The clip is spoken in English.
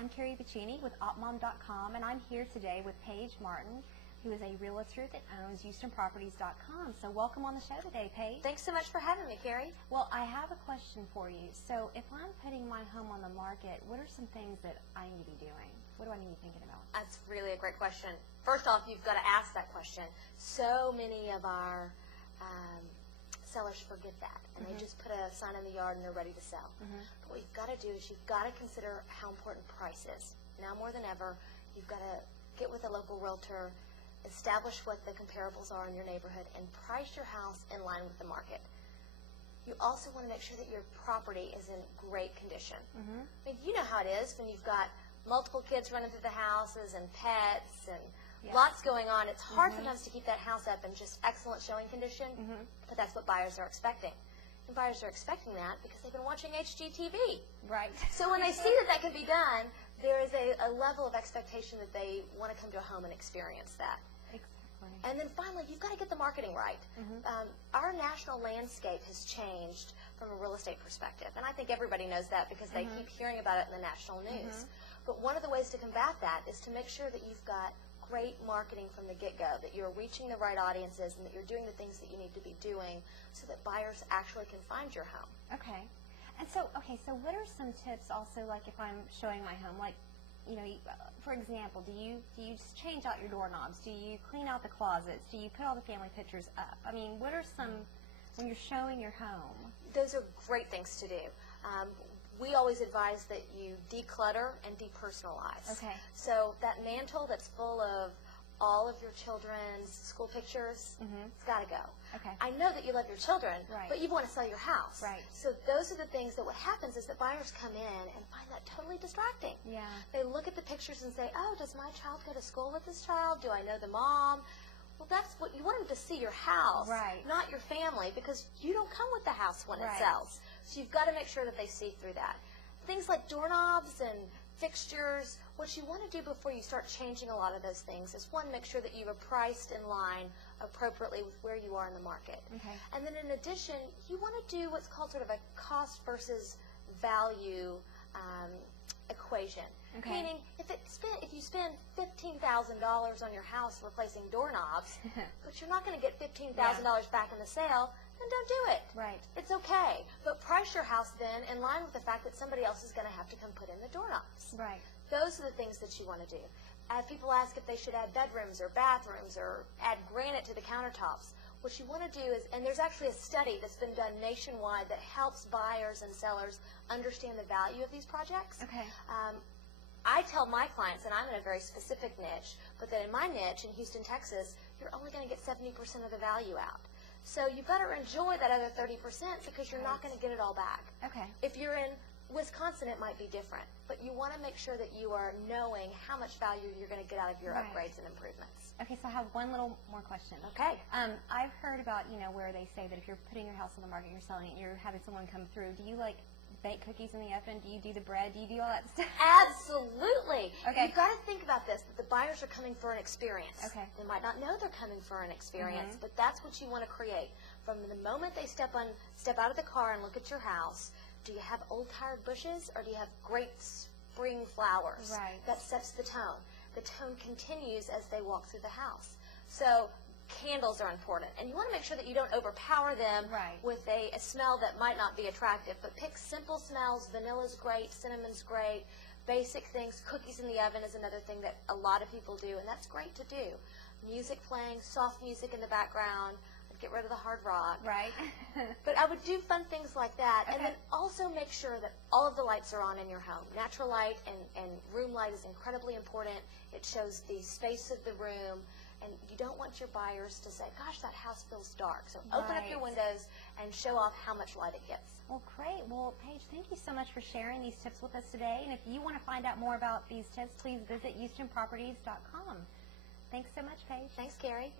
I'm Carrie Bicini with opmom.com, and I'm here today with Paige Martin, who is a realtor that owns houston-realtor.com. So welcome on the show today, Paige. Thanks so much for having me, Carrie. Well, I have a question for you. So if I'm putting my home on the market, what are some things that I need to be doing? What do I need to be thinking about? That's really a great question. First off, you've got to ask that question. So many of our sellers forget that, and they just put a sign in the yard and they're ready to sell. But what you've got to do is you've got to consider how important price is. Now more than ever, you've got to get with a local realtor, establish what the comparables are in your neighborhood, and price your house in line with the market. You also want to make sure that your property is in great condition. I mean, you know how it is when you've got multiple kids running through the houses and pets and lots going on. It's hard sometimes to keep that house up in just excellent showing condition, but that's what buyers are expecting. And buyers are expecting that because they've been watching HGTV. Right. So when they see that that can be done, there is a level of expectation that they want to come to a home and experience that. Exactly. And then finally, you've got to get the marketing right. Our national landscape has changed from a real estate perspective, and I think everybody knows that because they keep hearing about it in the national news. But one of the ways to combat that is to make sure that you've got great marketing from the get-go, that you're reaching the right audiences and that you're doing the things that you need to be doing so that buyers actually can find your home. Okay. And so, so what are some tips also, like if I'm showing my home, like, you know, for example, do you just change out your doorknobs? Do you clean out the closets? Do you put all the family pictures up? I mean, what are some, when you're showing your home? Those are great things to do. We always advise that you declutter and depersonalize. Okay. So that mantle that's full of all of your children's school pictures, it's got to go. Okay. I know that you love your children, Right. but you want to sell your house. Right. So those are the things that what happens is that buyers come in and find that totally distracting. Yeah. They look at the pictures and say, oh, does my child go to school with this child? Do I know the mom? Well, that's what you want them to see, your house, Right. not your family, because you don't come with the house when Right. it sells. So you've got to make sure that they see through that. Things like doorknobs and fixtures, what you want to do before you start changing a lot of those things is, one, make sure that you are priced in line appropriately with where you are in the market. Okay. And then in addition, you want to do what's called sort of a cost versus value equation. Okay. Meaning, if you spend $15,000 on your house replacing doorknobs, but you're not going to get $15,000 back in the sale, then don't do it. Right. It's okay. But price your house then in line with the fact that somebody else is going to have to come put in the doorknobs. Right. Those are the things that you want to do. People ask if they should add bedrooms or bathrooms or add granite to the countertops. What you want to do is, and there's actually a study that's been done nationwide that helps buyers and sellers understand the value of these projects. Okay. I tell my clients, and I'm in a very specific niche, but that in my niche in Houston, Texas, you're only going to get 70% of the value out. So you've got to enjoy that other 30% because you're not going to get it all back. Okay. If you're in Wisconsin, it might be different, but you want to make sure that you are knowing how much value you're going to get out of your upgrades and improvements. Okay, so I have one little more question. Okay. I've heard about, where they say that if you're putting your house on the market, you're selling it, you're having someone come through. Do you, bake cookies in the oven? Do you do the bread? Do you do all that stuff? Absolutely. Okay. You've got to think about this, that the buyers are coming for an experience. Okay. They might not know they're coming for an experience, but that's what you want to create. From the moment they step out of the car and look at your house, do you have old tired bushes or do you have great spring flowers? Right. That sets the tone. The tone continues as they walk through the house. So candles are important, and you want to make sure that you don't overpower them with a smell that might not be attractive, but pick simple smells. Vanilla's great, cinnamon's great, basic things. Cookies in the oven is another thing that a lot of people do, and that's great to do. Music playing, soft music in the background. I'd get rid of the hard rock. Right. But I would do fun things like that, Okay. and then also make sure that all of the lights are on in your home. Natural light and room light is incredibly important. It shows the space of the room. And you don't want your buyers to say, gosh, that house feels dark. So open up your windows and show off how much light it gets. Well, great. Well, Paige, thank you so much for sharing these tips with us today. And if you want to find out more about these tips, please visit houstonproperties.com. Thanks so much, Paige. Thanks, Carrie.